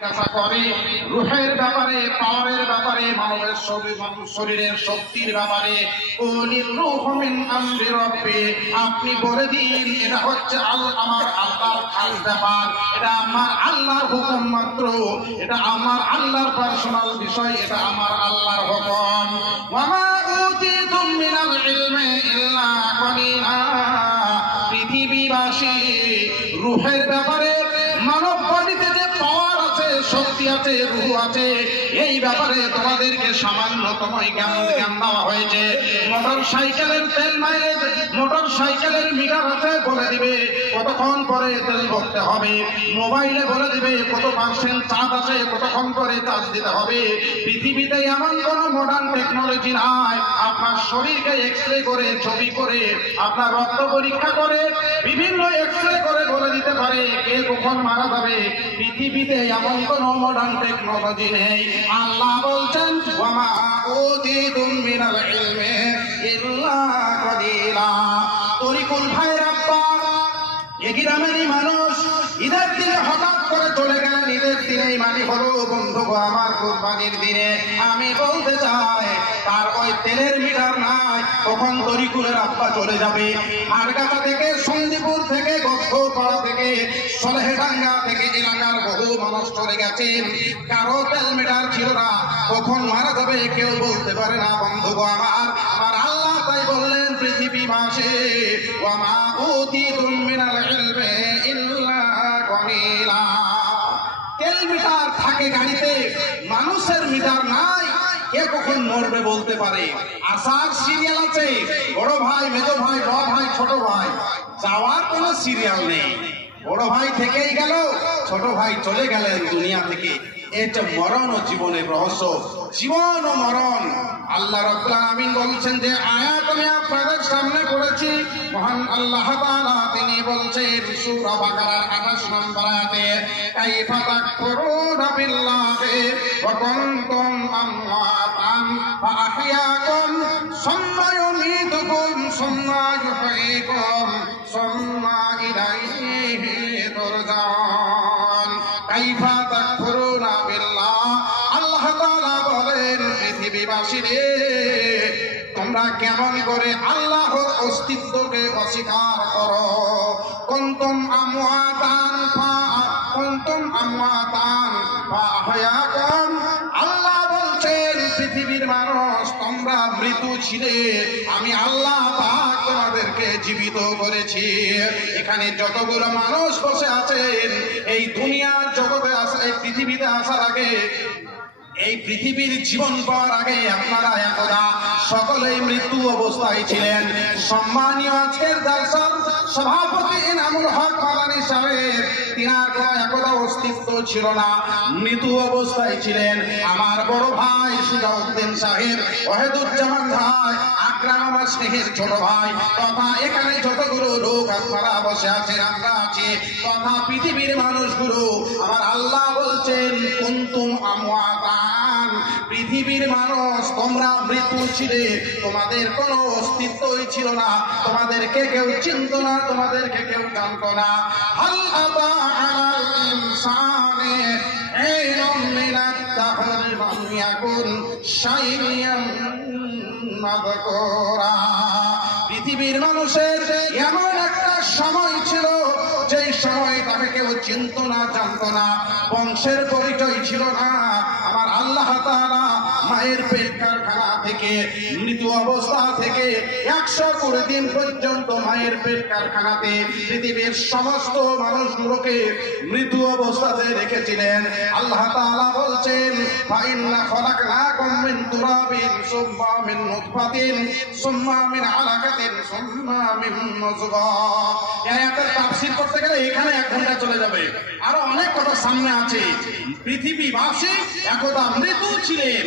করে রূহের ব্যাপারে, পাওয়ারের ব্যাপারে, মানবের শরীরের শক্তির ব্যাপারে আপনি বলে দিন এটা হচ্ছে আমার আল্লাহর খাস ব্যাপার, এটা আমার আল্লাহর হুকুম মাত্র, এটা আমার আল্লাহর পার্সোনাল বিষয়, এটা আমার আল্লাহর হুকুম। ওয়ামা উতিতুম মিনাল ইলমি ইল্লা কলিলা। পৃথিবীবাসী রূহের ব্যাপারে, মানব বডিতে যে পাওয়ার আছে, শক্তি আছে, রূহ আছে, এই ব্যাপারে তোমাদেরকে সামান্যতম জ্ঞান দেওয়া হয়েছে। মোটর সাইকেলের তেল মাইলেজ, মোটর সাইকেলের মিটার আছে, বলে দিবে কতক্ষণ পরে তেল ভরতে হবে। মোবাইলে বলে দিবে কত পার্সেন্ট চার্জ আছে, কতক্ষণ পরে চার্জ দিতে হবে। পৃথিবীতে এমন কোনো মডার্ন টেকনোলজি নাই আপনার শরীরকে এক্সরে করে, ছবি করে, আপনার রক্ত পরীক্ষা করে, বিভিন্ন এক্সরে করে বলে দিতে পারে কে কখন মারা যাবে। পৃথিবীতে এমন কোন মডার্ন টেকনোলজি নেই। আল্লাহ বলছেন ওয়ামা উতিতুম মিনাল ইলমি ইল্লা কলিলা। তরিকুল ভাইয়ের আব্বা এই গ্রামেরই মানুষ, ঈদের দিনে হঠাৎ করে চলে গেলেন। ঈদের দিনেই মানে হলো বন্ধু আমার কুরবানির দিনে। আমি বলতে চাই তার ওই তেলের মিটার নাই, তখন তরিকুলের আব্বা চলে যাবে। আরগাছা থেকে, সন্দীপুর থেকে, গফরপাড়া থেকে, সলেহেডাঙ্গা থেকে এলাকার বহু মানুষ চলে গেছেন। কারো তেল মিটার ছিল না, কখন মারা যাবে কেউ বলতে পারে না। বন্ধু আমার আল্লাহ তাই বললেন পৃথিবীবাসী ওয়ামা উতিতুম মিনাল ইলমি ইল্লা কলিলা। তেল মিটার থাকে গাড়িতে, মানুষের মিটার নাই, কে কখন মরবে বলতে পারে। আসার সিরিয়াল আছে, বড় ভাই, মেজো ভাই, বড় ভাই, ছোট ভাই, যাওয়ার কোনো সিরিয়াল নেই। বড় ভাই থেকেই গেল, ছোট ভাই চলে গেলেন দুনিয়া থেকে। এটা মরণ ও জীবনের রহস্য, জীবন ও মরণ। আল্লাহ রাব্বুল আলামিন বলছেন যে আয়াত আমি আপনাদের সামনে পড়েছি, মহান আল্লাহ তাআলা তিনি বলছেন সূরা বাকারার 28 নম্বর আয়াতে, কাইফা তাকফুরুনা বিল্লাহি ওয়া কুনতুম আমওয়াতান ফাআহইয়াকুম সুম্মা ইউমীতুকুম সুম্মা ইউহয়ীকুম সুম্মা ইলাইহি তুরজাউন। কাইফা তাকফুরুনা বিল্লাহ, আল্লাহ তাআলা বলেন পৃথিবীবাসী রে, তোমরা কেমন করে আল্লাহর অস্তিত্বকে অস্বীকার করো। কুনতুম আমওয়াতান ফাআহইয়াকুম, আল্লাহ বলছেন পৃথিবীর মানুষ তোমরা মৃত্যু ছিলে, আমি আল্লাহ পাক তোমাদেরকে জীবিত করেছি। এখানে যতগুলো মানুষ বসে আছেন, এই দুনিয়ার জগতে আসা, এই পৃথিবীতে আসার আগে, এই পৃথিবীর জীবন পাওয়ার আগে আপনারা একদা সকলেই মৃত্যু অবস্থায় ছিলেন। সম্মানীয় আজকের দর্শক সভাপতি ইনামুল হক মাদানী সাহেব, তিনার কোনো একদা অস্তিত্ব ছিল না, মৃত্যু অবস্থায় ছিলেন। আমার বড় ভাই সুজাউদ্দিন সাহেব, ওয়াহিদুজ্জামান ভাই, আকরাম আমার স্নেহের ছোট ভাই, তথা এখানে যতগুলো লোক আপনারা বসে আছেন, আমরা আছি, তথা পৃথিবীর মানুষগুলো, আমার আল্লাহ বলছেন কুনতুম আমওয়াতান, পৃথিবীর মানুষ তোমরা মৃত্যু ছিলে, তোমাদের কোনো অস্তিত্বই ছিল না, তোমাদেরকে কেউ চিনত না, তোমাদেরকে কেউ জানত না। হাল আতা আলাল ইনসানি ঈনুম মিনাত দাহরি লাম ইয়াকুন শাইয়্যান মাযকুরা। পৃথিবীর মানুষের এমন একটা সময় ছিল, যে সময় তাকে কেউ চিনত না, জানত না, বংশের পরিচয় ছিল না। আমার আল্লাহ তাআলা মায়ের পেট কারখানা থেকে, মৃত্যু অবস্থা থেকে 120 দিন পর্যন্ত মায়ের পেট কারখানাতে পৃথিবীর সমস্ত মানুষগুলোকে মৃত্যু অবস্থাতে রেখেছিলেন। আল্লাহ তাআলা বলছেন ফাইন্না খলাকনাকুম মিন তুরাবিন সুম্মা মিন নুতফাতিন সুম্মা মিন আলাকাতিন সুম্মা মিন মুযগাহ। এই আয়াতের তাফসীর করতে গেলে এখানে 1 ঘন্টা চলে যাবে, আরো অনেক কথা সামনে আছে। পৃথিবীবাসী একদা মৃত্যু ছিলেন।